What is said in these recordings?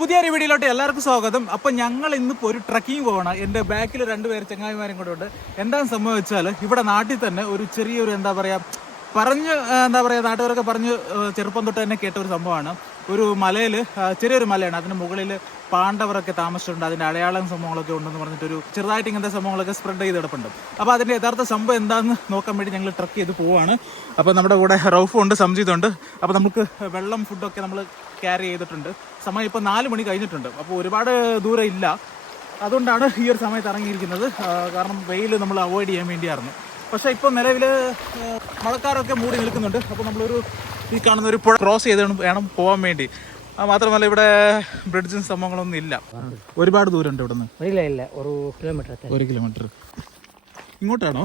പുതിയൊരു വീഡിയോയിലോട്ട് എല്ലാവർക്കും സ്വാഗതം. അപ്പൊ ഞങ്ങൾ ഇന്നിപ്പോ ഒരു ട്രക്കിംഗ് പോകണം എന്റെ ബാക്കിൽ രണ്ടുപേര് ചങ്ങായിമാരും കൂടെ ഉണ്ട്. എന്താണ് സംഭവിച്ചാൽ ഇവിടെ നാട്ടിൽ തന്നെ ഒരു ചെറിയൊരു എന്താ പറയാ പറഞ്ഞ് എന്താ പറയാ നാട്ടുകാരൊക്കെ പറഞ്ഞ് ചെറുപ്പം തൊട്ട് തന്നെ കേട്ട ഒരു സംഭവമാണ്. ഒരു മലയിൽ ചെറിയൊരു മലയാണ്. അതിന് മുകളിൽ പാണ്ഡവരൊക്കെ താമസിച്ചിട്ടുണ്ട്. അതിന്റെ അടയാളം സംഭവങ്ങളൊക്കെ ഉണ്ടെന്ന് പറഞ്ഞിട്ടൊരു ചെറുതായിട്ട് ഇങ്ങനത്തെ സംഭവങ്ങളൊക്കെ സ്പ്രെഡ് ചെയ്ത് കിടപ്പുണ്ട്. അപ്പോൾ അതിന്റെ യഥാർത്ഥ സംഭവം എന്താണെന്ന് നോക്കാൻ വേണ്ടി ഞങ്ങൾ ട്രക്ക് ചെയ്ത് പോവാണ്. അപ്പോൾ നമ്മുടെ കൂടെ റൌഫും ഉണ്ട് സംജിതുണ്ട് അപ്പോൾ നമുക്ക് വെള്ളം ഫുഡൊക്കെ നമ്മൾ ക്യാരി ചെയ്തിട്ടുണ്ട്. സമയം ഇപ്പോൾ നാല് മണി കഴിഞ്ഞിട്ടുണ്ട്. അപ്പോൾ ഒരുപാട് ദൂരം ഇല്ല. അതുകൊണ്ടാണ് ഈ ഒരു സമയത്ത് ഇറങ്ങിയിരിക്കുന്നത്. കാരണം വെയിൽ നമ്മൾ അവോയ്ഡ് ചെയ്യാൻ വേണ്ടിയായിരുന്നു. പക്ഷേ ഇപ്പോൾ നിലവിൽ മഴക്കാരൊക്കെ മൂടി നിൽക്കുന്നുണ്ട്. അപ്പോൾ നമ്മളൊരു ഈ കാണുന്ന ഒരു പുഴ ക്രോസ് ചെയ്ത് വേണം പോകാൻ വേണ്ടി. മാത്രമല്ല ഇവിടെ ബ്രിഡ്ജും സംഭവങ്ങളൊന്നും ഇല്ല. ഒരുപാട് ദൂരമുണ്ട് ഇവിടെ നിന്ന് ഇല്ല ഇല്ല. ഒരു കിലോമീറ്റർ ഒരു കിലോമീറ്റർ ഇങ്ങോട്ടാണോ?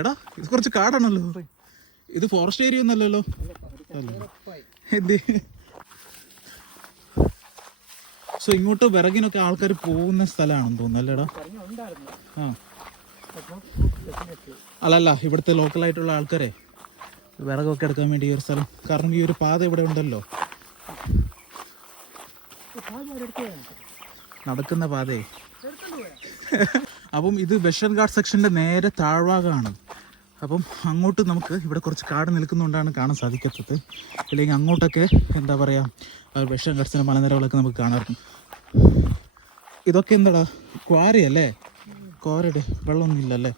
എടാ ഇത് കുറച്ച് കാടാണല്ലോ. ഇത് ഫോറസ്റ്റ് ഏരിയ ഒന്നും അല്ലല്ലോ എന്ത്? സോ ഇങ്ങോട്ട് വിറകിനൊക്കെ ആൾക്കാർ പോകുന്ന സ്ഥലമാണെന്ന് തോന്നുന്നു അല്ലേടാ? ആ. അല്ലല്ല ഇവിടുത്തെ ലോക്കലായിട്ടുള്ള ആൾക്കാരെ. വിറകൊക്കെ എടുക്കാൻ വേണ്ടി ഈ ഒരു സ്ഥലം. കാരണം ഈ ഒരു പാത ഇവിടെ ഉണ്ടല്ലോ. നടക്കുന്ന പാതയെ അപ്പം ഇത് വെഷൻ ഗാർഡ് സെക്ഷന്റെ നേരെ താഴ്വാകാണ് അപ്പം അങ്ങോട്ട് നമുക്ക് ഇവിടെ കുറച്ച് കാട് നിൽക്കുന്നതുകൊണ്ടാണ് കാണാൻ സാധിക്കാത്തത്. അല്ലെങ്കിൽ അങ്ങോട്ടൊക്കെ എന്താ പറയുക വെസ്റ്റേൺ ഗാർഡ്സിന്റെ മലനിരകളൊക്കെ നമുക്ക് കാണാറുണ്ട് ഇതൊക്കെ എന്താടാ ക്വാറിയല്ലേ? ക്വാരയുടെ വെള്ളമൊന്നുമില്ലല്ലേ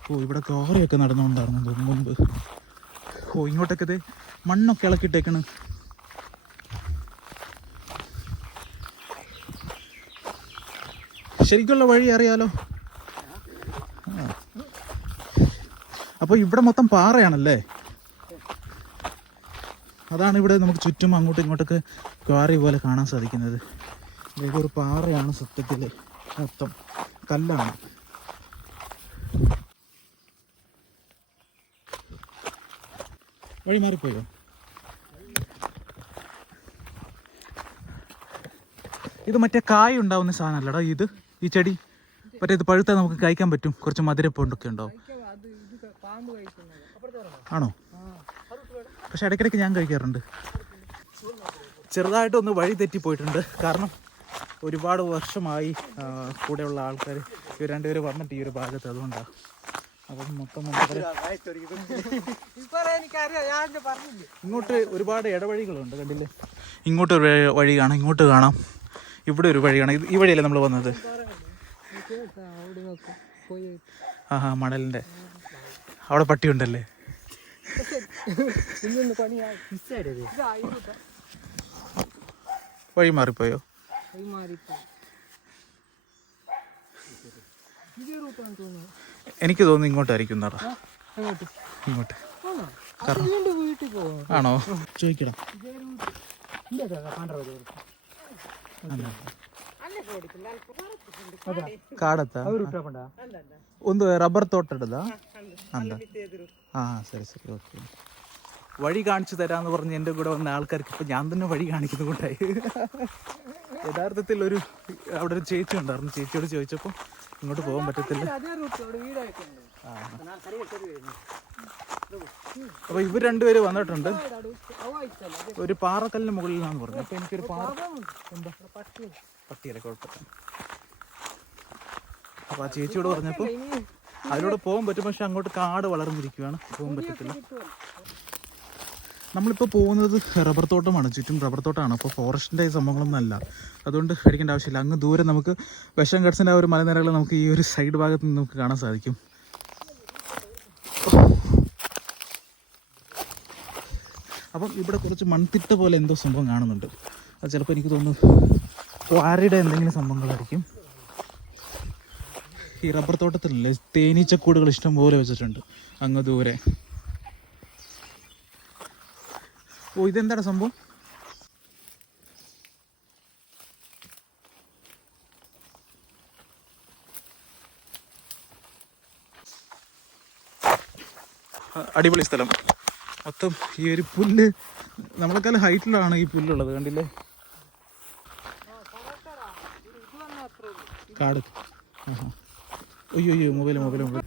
ഓ ഇവിടെ ക്വാറിയൊക്കെ നടന്നുകൊണ്ടായിരുന്നു മുമ്പ്. ഓ ഇങ്ങോട്ടൊക്കെ മണ്ണൊക്കെ ഇളക്കിട്ടേക്കണ് ശരിക്കുള്ള വഴി അറിയാലോ? അപ്പോൾ ഇവിടെ മൊത്തം പാറയാണല്ലേ? അതാണ് ഇവിടെ നമുക്ക് ചുറ്റും അങ്ങോട്ടും ഇങ്ങോട്ടൊക്കെ ക്വാറി പോലെ കാണാൻ സാധിക്കുന്നത്. ഇതൊക്കെ ഒരു പാറയാണ് സത്യത്തിൽ മൊത്തം കല്ലാണ്. വഴി മാറിപ്പോയോ? ഇത് മറ്റേ കായ ഉണ്ടാവുന്ന സാധനമല്ലടാ ഇത് ഈ ചെടി. മറ്റേ ഇത് പഴുത്താൽ നമുക്ക് കഴിക്കാൻ പറ്റും. കുറച്ച് മധുരപ്പൊണ്ടൊക്കെ ഉണ്ടാവും ആണോ? പക്ഷെ ഇടയ്ക്കിടയ്ക്ക് ഞാൻ കഴിക്കാറുണ്ട്. ചെറുതായിട്ടൊന്ന് വഴി തെറ്റിപ്പോയിട്ടുണ്ട് കാരണം ഒരുപാട് വർഷമായി കൂടെയുള്ള ആൾക്കാർ ഇവർ രണ്ടുപേർ വന്നിട്ട് ഈ ഒരു ഭാഗത്ത് അതുകൊണ്ടാണ് അപ്പം മൊത്തം ഇങ്ങോട്ട് ഒരുപാട് ഇടവഴികളുണ്ട് കണ്ടില്ലേ? ഇങ്ങോട്ട് ഒരു വഴി കാണാം ഇങ്ങോട്ട് കാണാം. ഇവിടെ ഒരു വഴി കാണാം. ഈ വഴിയല്ലേ നമ്മൾ വന്നത്? ആഹാ മണലിന്റെ അവിടെ പട്ടിയുണ്ടല്ലേ? വഴി മാറിപ്പോയോ? വഴി മാറിപ്പോയി. ഇതേ എനിക്ക് തോന്നുന്നു ഇങ്ങോട്ടായിരിക്കും നട. ഇങ്ങോട്ട്. ആണോ? ചോദിക്കണം റബ്ബർ തോട്ടടുതാ അന്താ ആ ശരി ശരി ഓക്കെ. വഴി കാണിച്ചു തരാന്ന് പറഞ്ഞ് എന്റെ കൂടെ വന്ന ആൾക്കാർക്ക് ഇപ്പൊ ഞാൻ തന്നെ വഴി കാണിക്കുന്നത് കൊണ്ടായി യഥാർത്ഥത്തിൽ ഒരു അവിടെ ഒരു ചേച്ചി ഉണ്ടായിരുന്നു. ചേച്ചിയോട് ചോദിച്ചപ്പോൾ ഇങ്ങോട്ട് പോകാൻ പറ്റത്തില്ല. അപ്പൊ ഇവർ രണ്ടുപേര് വന്നിട്ടുണ്ട്. ഒരു പാറക്കല്ലിന് മുകളിലാണെന്ന് പറഞ്ഞു. അപ്പൊ എനിക്കൊരു പാറ എന്താ? പട്ടിയല്ല കുഴപ്പമില്ല. അപ്പൊ ആ ചേച്ചിയോട് പറഞ്ഞപ്പോ അതിലൂടെ പോകാൻ പറ്റും പക്ഷെ അങ്ങോട്ട് കാട് വളർന്നിരിക്കുകയാണ് പോകാൻ പറ്റത്തില്ല. നമ്മളിപ്പോൾ പോകുന്നത് റബ്ബർ തോട്ടമാണ് ചുറ്റും റബ്ബർ തോട്ടമാണ് അപ്പോൾ ഫോറസ്റ്റിന്റെ സംഭവങ്ങളൊന്നും അല്ല. അതുകൊണ്ട് പേടിക്കേണ്ട ആവശ്യമില്ല. അങ്ങ് ദൂരെ നമുക്ക് വിഷം കട്സിന്റെ ആ ഒരു മലനിരകൾ നമുക്ക് ഈ ഒരു സൈഡ് ഭാഗത്ത് നിന്ന് നമുക്ക് കാണാൻ സാധിക്കും. അപ്പം ഇവിടെ കുറച്ച് മൺതിട്ട പോലെ എന്തോ സംഭവം കാണുന്നുണ്ട്. അത് ചിലപ്പോൾ എനിക്ക് തോന്നുന്നു വാരയുടെ എന്തെങ്കിലും സംഭവങ്ങളായിരിക്കും. ഈ റബ്ബർ തോട്ടത്തിലല്ലേ തേനീച്ചക്കൂടുകൾ ഇഷ്ടം പോലെ വെച്ചിട്ടുണ്ട്. അങ്ങ് ദൂരെ. ഓ ഇതെന്താണ് സംഭവം? അടിപൊളി സ്ഥലം. മൊത്തം ഈ ഒരു പുല്ല് നമ്മളെക്കാൾ ഹൈറ്റിലാണ് ഈ പുല്ലുള്ളത് കണ്ടില്ലേ? കാട്. അയ്യോ മൊബൈൽ മൊബൈൽ മൊബൈൽ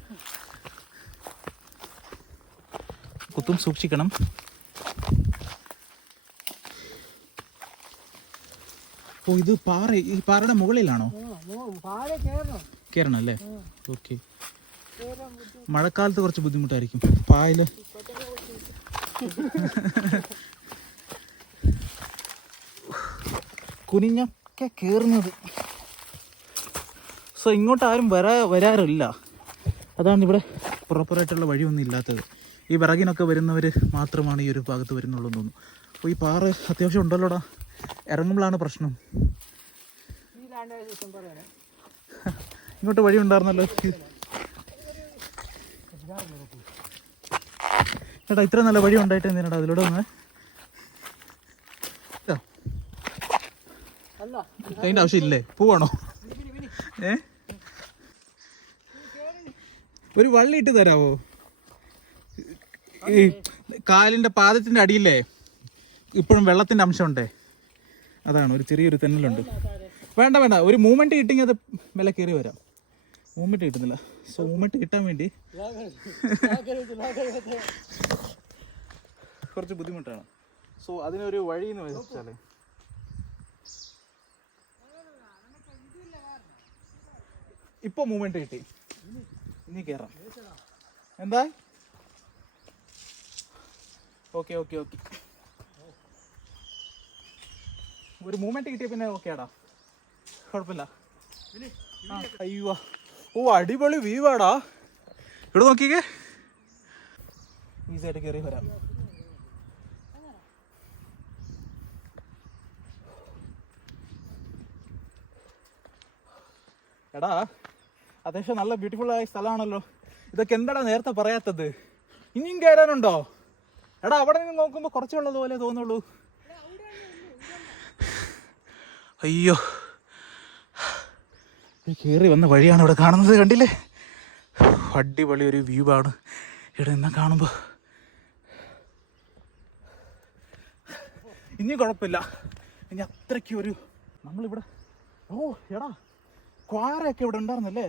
കുത്തും സൂക്ഷിക്കണം. ഓ ഇത് പാറ ഈ പാറയുടെ മുകളിലാണോ? കേരണല്ലേ കയറണം അല്ലേ. ഓക്കെ. മഴക്കാലത്ത് കുറച്ച് ബുദ്ധിമുട്ടായിരിക്കും. പായൽ? കുനിഞ്ഞൊക്കെ കയറുന്നത് സോ ഇങ്ങോട്ട് ആരും വരാ വരാറില്ല. അതാണ് ഇവിടെ പ്രോപ്പറായിട്ടുള്ള വഴിയൊന്നും ഇല്ലാത്തത്. ഈ വിറകിനൊക്കെ വരുന്നവർ മാത്രമാണ് ഈ ഒരു ഭാഗത്ത് വരുന്നുള്ളൂ എന്ന് തോന്നുന്നു. അപ്പോൾ ഈ പാറ അത്യാവശ്യം ഉണ്ടല്ലോടാ? ഇറങ്ങുമ്പോഴാണ് പ്രശ്നം. ഇങ്ങോട്ട് വഴി ഉണ്ടായിരുന്നല്ലോ. ചേട്ടാ ഇത്ര നല്ല വഴി ഉണ്ടായിട്ട് എന്തിനാടാ അതിലൂടെ ഒന്ന് അതിന്റെ ആവശ്യമില്ലേ? പോവാണോ? ഏ? ഒരു വള്ളി ഇട്ട് തരാവോ? ഈ കാലിന്റെ പാദത്തിന്റെ അടിയില്ലേ? ഇപ്പോഴും വെള്ളത്തിന്റെ അംശമുണ്ടേ. അതാണ് ഒരു ചെറിയൊരു തെന്നലുണ്ട്. വേണ്ട വേണ്ട ഒരു മൂവ്മെന്റ് കിട്ടിയെങ്കിൽ അത് മെല്ലെ കയറി വരാം. മൂവ്മെന്റ് കിട്ടുന്നില്ല. സോ മൂവ്മെന്റ് കിട്ടാൻ വേണ്ടി കുറച്ച് ബുദ്ധിമുട്ടാണ്. സോ അതിനൊരു വഴി എന്ന് വെച്ചാൽ ഇപ്പൊ മൂവ്മെന്റ് കിട്ടി. ഇനി കേറാം. എന്താ? ഓക്കെ ഓക്കെ ഓക്കെ ഒരു മൂവ്മെന്റ് കിട്ടിയ പിന്നെ ഓക്കെ ആടാ. കുഴപ്പമില്ല. അയ്യോ. ഓ അടിപൊളി വ്യൂ ആടാ. ഇവിടെ നോക്കിക്കേ. ഈസിയായിട്ട് കയറി വരാം. എടാ അത്യാവശ്യം നല്ല ബ്യൂട്ടിഫുൾ ആയ സ്ഥലമാണല്ലോ. ഇതൊക്കെ എന്താടാ നേരത്തെ പറയാത്തത്? ഇനിയും കയറാനുണ്ടോ എടാ അവിടെ നിന്ന് നോക്കുമ്പോൾ കുറച്ചുള്ളത് പോലെ തോന്നുള്ളൂ. അയ്യോ. കയറി വന്ന വഴിയാണ് ഇവിടെ കാണുന്നത് കണ്ടില്ലേ? അടിപൊളി ഒരു വ്യൂ ആണ് ഇവിടെ നിന്ന് കാണുമ്പോൾ ഇനി കുഴപ്പമില്ല. ഇനി അത്രയ്ക്ക് ഒരു നമ്മളിവിടെ ഓ എടാ. ക്വാറയൊക്കെ ഇവിടെ ഉണ്ടായിരുന്നല്ലേ?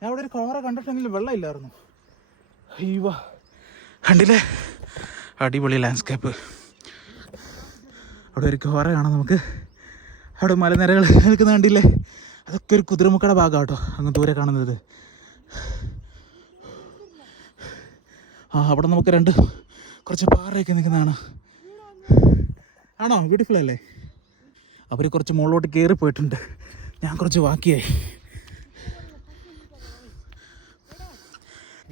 ഞാൻ ഇവിടെ ഒരു ക്വാറ കണ്ടിട്ടെങ്കിലും വെള്ളമില്ലായിരുന്നു. അയ്യോ. കണ്ടില്ലേ? അടിപൊളി ലാൻഡ്സ്കേപ്പ് അവിടെ ഒരു ക്വാറ കാണാം നമുക്ക്. അവിടെ മലനിരകൾ നിൽക്കുന്ന കണ്ടില്ലേ? അതൊക്കെ ഒരു കുതിരമുക്കയുടെ ഭാഗം കേട്ടോ അങ്ങ് ദൂരെ കാണുന്നത്. ആ അവിടെ നമുക്ക് രണ്ട് കുറച്ച് പാറയൊക്കെ നിൽക്കുന്നതാണ്. ആണോ? ബ്യൂട്ടിഫുൾ അല്ലേ അവർ കുറച്ച് മുകളിലോട്ട് കയറി പോയിട്ടുണ്ട്. ഞാൻ കുറച്ച് ബാക്കിയായി.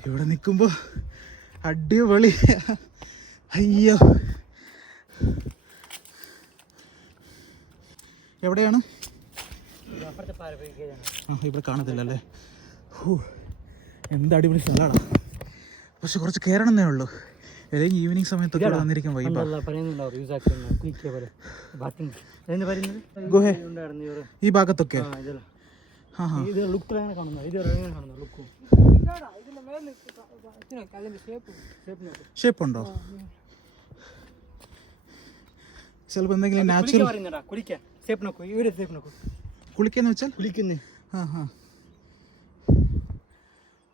ഇവിടെ നിൽക്കുമ്പോൾ അടിപൊളി. അയ്യോ. എവിടെയാണ്? ആ ഇവിടെ കാണത്തില്ല അല്ലേ ഹൂ എന്ത് അടിപൊളി സ്ഥലമാണ് പക്ഷെ കുറച്ച് കയറണമെന്നേ ഉള്ളൂ. ഏതെങ്കിലും ഈവനിങ് സമയത്തൊക്കെ വന്നിരിക്കും ഗുഹ. ഈ ഭാഗത്തൊക്കെ. ചിലപ്പോൾ എന്തെങ്കിലും നാച്ചുറൽ പറയുന്നടാ കുളിക്കാന്ന് വെച്ചാൽ? കുളിക്കുന്നേ. ആ ഹാ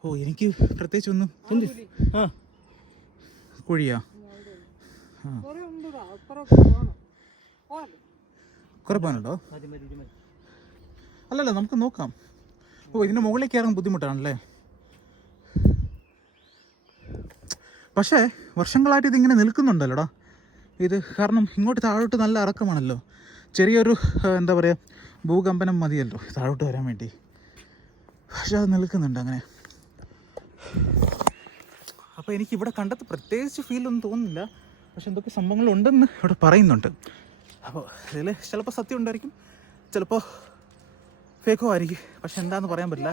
ഓ എനിക്ക് പ്രത്യേകിച്ച് ഒന്നും ആ കുഴിയാ? ആ. കുറെ ഉണ്ടടാ അപ്പുറം കുറെ പോകാനുണ്ടോ മതി മതി ഇത് മതി. അല്ലല്ല നമുക്ക് നോക്കാം. ഓ ഇതിന്റെ മുകളിലേക്ക് ഇറങ്ങാൻ ബുദ്ധിമുട്ടാണല്ലേ? പക്ഷേ വർഷങ്ങളായിട്ട് ഇതിങ്ങനെ നിൽക്കുന്നുണ്ടല്ലോടാ ഇത് കാരണം ഇങ്ങോട്ട് താഴോട്ട് നല്ല ഇറക്കമാണല്ലോ. ചെറിയൊരു എന്താ പറയുക ഭൂകമ്പനം മതിയല്ലോ താഴോട്ട് വരാൻ വേണ്ടി. പക്ഷെ അത് നിൽക്കുന്നുണ്ട് അങ്ങനെ. അപ്പോൾ എനിക്ക് ഇവിടെ കണ്ടത് പ്രത്യേകിച്ച് ഫീലൊന്നും തോന്നുന്നില്ല. പക്ഷെ എന്തൊക്കെ സംഭവങ്ങളുണ്ടെന്ന് ഇവിടെ പറയുന്നുണ്ട്. അപ്പോൾ ഇതിൽ ചിലപ്പോൾ സത്യം ഉണ്ടായിരിക്കും ചിലപ്പോൾ ഫേക്കോ ആയിരിക്കും. പക്ഷെ എന്താണെന്ന് പറയാൻ പറ്റില്ല.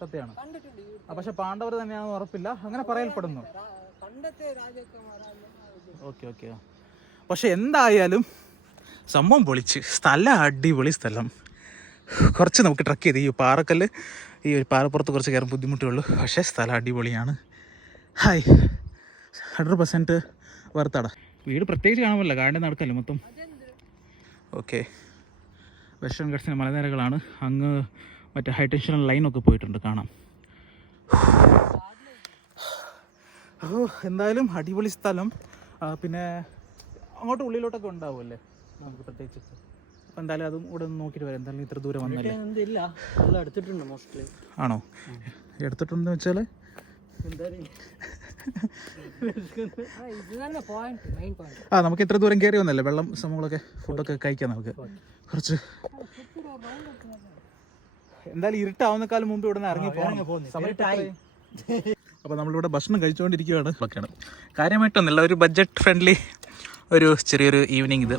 സത്യമാണ്. പക്ഷെ പാണ്ഡവർ തന്നെയാണെന്ന് ഉറപ്പില്ല. അങ്ങനെ പറയൽപ്പെടുന്നു ഓക്കെ ഓക്കെ പക്ഷെ എന്തായാലും സംഭവം പൊളിച്ച്. സ്ഥലം അടിപൊളി സ്ഥലം. കുറച്ച് നമുക്ക് ട്രക്ക് ചെയ്ത് ഈ പാറക്കല്ല് ഈ ഒരു പാറപ്പുറത്ത് കുറച്ച് കയറാൻ ബുദ്ധിമുട്ടേ ഉള്ളൂ. പക്ഷേ സ്ഥലം അടിപൊളിയാണ്. ഹായ്. ഹൺഡ്രഡ് പെർസെന്റ് വർത്താടാ വീട് പ്രത്യേകിച്ച് കാണുമല്ല കാടിന്റെ നടക്കല്ല മൊത്തം? ഓക്കെ. വെസ്റ്റേൺ ഗഡ്സിന്റെ മലനിരകളാണ്. അങ്ങ് മറ്റേ ഹൈ ടെൻഷൻ ലൈനൊക്കെ പോയിട്ടുണ്ട് കാണാം. ഓ എന്തായാലും അടിപൊളി സ്ഥലം. പിന്നെ അങ്ങോട്ട് ഉള്ളിലോട്ടൊക്കെ ഉണ്ടാവുമല്ലേ? നമുക്ക് പ്രത്യേകിച്ച് അപ്പം എന്തായാലും അതും കൂടെ ഒന്ന് നോക്കിയിട്ട് വരാം. എന്തായാലും ഇത്ര ദൂരം വന്നല്ലേ? എടുത്തിട്ടുണ്ട് മോസ്റ്റ്ലി ആണോ? എടുത്തിട്ടുണ്ടെന്ന് വെച്ചാൽ ആ നമുക്ക് ഇത്ര ദൂരം കയറി വന്നല്ലേ? വെള്ളം സംഭവങ്ങളൊക്കെ ഫുഡൊക്കെ കഴിക്കാം നമുക്ക്. കുറച്ച്. എന്തായാലും ഇരുട്ടാവുന്നേക്കാളും മുമ്പ് ഇവിടെ നിന്ന് ഇറങ്ങി പോകണം അപ്പൊ അപ്പോൾ നമ്മളിവിടെ ഭക്ഷണം കഴിച്ചുകൊണ്ടിരിക്കുകയാണ് ഒക്കെയാണ് കാര്യമായിട്ടൊന്നുമില്ല. ഒരു ബഡ്ജറ്റ് ഫ്രണ്ട്ലി ഒരു ചെറിയൊരു ഈവനിങ് ഇത്.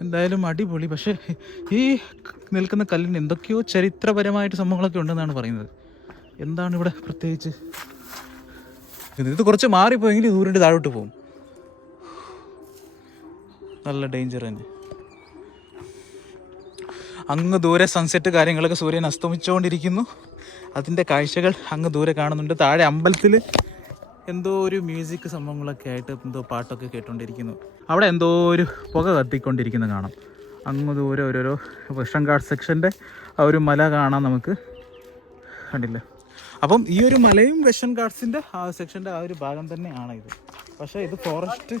എന്തായാലും അടിപൊളി. പക്ഷേ ഈ നിൽക്കുന്ന കല്ലിന് എന്തൊക്കെയോ ചരിത്രപരമായിട്ട് സംഭവങ്ങളൊക്കെ ഉണ്ടെന്നാണ് പറയുന്നത്. എന്താണ് ഇവിടെ പ്രത്യേകിച്ച്? ഇത് കുറച്ച് മാറിപ്പോയെങ്കിൽ ദൂരണ്ട് താഴോട്ട് പോകും. നല്ല ഡേഞ്ചർ തന്നെ. അങ്ങ് ദൂരെ സൺസെറ്റ് കാര്യങ്ങളൊക്കെ സൂര്യൻ അസ്തമിച്ചുകൊണ്ടിരിക്കുന്നു അതിന്റെ കാഴ്ചകൾ അങ്ങ് ദൂരെ കാണുന്നുണ്ട്. താഴെ അമ്പലത്തിൽ എന്തോ ഒരു മ്യൂസിക് സംഭവങ്ങളൊക്കെ ആയിട്ട് എന്തോ പാട്ടൊക്കെ കേട്ടുകൊണ്ടിരിക്കുന്നു അവിടെ എന്തോ ഒരു പുക കത്തിക്കൊണ്ടിരിക്കുന്നത് കാണാം. അങ്ങ് ദൂരെ ഓരോരോ വെസ്റ്റേൺ ഗാർഡ് സെക്ഷന്റെ ആ ഒരു മല കാണാം നമുക്ക് കണ്ടില്ല. അപ്പം ഈ ഒരു മലയും വെസ്റ്റേൺ ഗാർഡ്സിന്റെ ആ സെക്ഷന്റെ ആ ഒരു ഭാഗം തന്നെയാണ് ഇത് പക്ഷേ ഇത് ഫോറസ്റ്റ്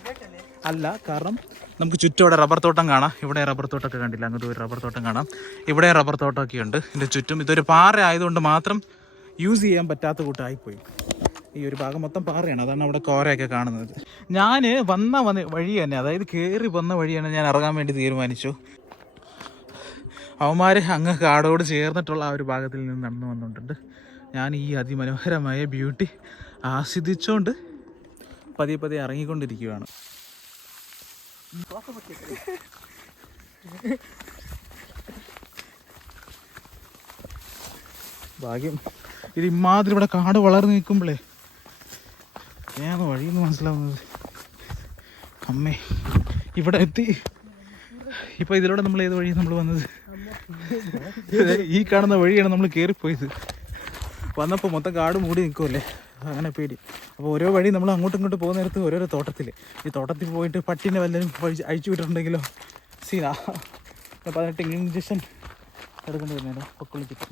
അല്ല കാരണം നമുക്ക് ചുറ്റും റബ്ബർ തോട്ടം കാണാം. ഇവിടെ റബ്ബർ തോട്ടമൊക്കെ കണ്ടില്ല. അങ്ങോട്ട് ഒരു റബ്ബർ തോട്ടം കാണാം. ഇവിടെ റബ്ബർ തോട്ടമൊക്കെ ഉണ്ട് ഇതിന്റെ ചുറ്റും ഇതൊരു പാറ ആയതുകൊണ്ട് മാത്രം യൂസ് ചെയ്യാൻ പറ്റാത്ത കൂട്ടായിപ്പോയി. ഈ ഒരു ഭാഗം മൊത്തം പാറയാണ്. അതാണ് അവിടെ കോരയൊക്കെ കാണുന്നത്. ഞാൻ വന്ന വന്ന വഴി തന്നെ അതായത് കയറി വന്ന വഴിയാണ് ഞാൻ ഇറങ്ങാൻ വേണ്ടി തീരുമാനിച്ചു. അവന്മാർ അങ്ങ് കാടോട് ചേർന്നിട്ടുള്ള ആ ഒരു ഭാഗത്തിൽ നിന്ന് നടന്നു വന്നിട്ടുണ്ട്. ഞാൻ ഈ അതിമനോഹരമായ ബ്യൂട്ടി ആസ്വദിച്ചുകൊണ്ട് പതിയെ പതിയെ ഇറങ്ങിക്കൊണ്ടിരിക്കുകയാണ്. ഭാഗ്യം. ഇത് ഇമാതിരി ഇവിടെ കാട് വളർന്നു നിൽക്കുമ്പോഴേ ഏതാണ് വഴിയെന്ന് മനസ്സിലാവുന്നത്? അമ്മേ ഇവിടെ എത്തി. ഇപ്പൊ ഇതിലൂടെ നമ്മൾ ഏത് വഴി നമ്മൾ വന്നത്? ഈ കാണുന്ന വഴിയാണ് നമ്മൾ കയറിപ്പോയത് വന്നപ്പോൾ മൊത്തം കാട് മൂടി നിൽക്കുമല്ലേ അങ്ങനെ പേടി. അപ്പോൾ ഓരോ വഴി നമ്മൾ അങ്ങോട്ടും ഇങ്ങോട്ടും പോകുന്ന നേരത്ത് ഓരോരോ തോട്ടത്തിൽ ഈ തോട്ടത്തിൽ പോയിട്ട് പട്ടീനെ വല്ലതും അഴിച്ചു വിട്ടിട്ടുണ്ടെങ്കിലോ? സീനാ. അപ്പോൾ പതിനെട്ട് ഇഞ്ചക്ഷൻ എടുക്കേണ്ടി വരുന്നല്ലോ പൊക്കുളിച്ചിട്ട്.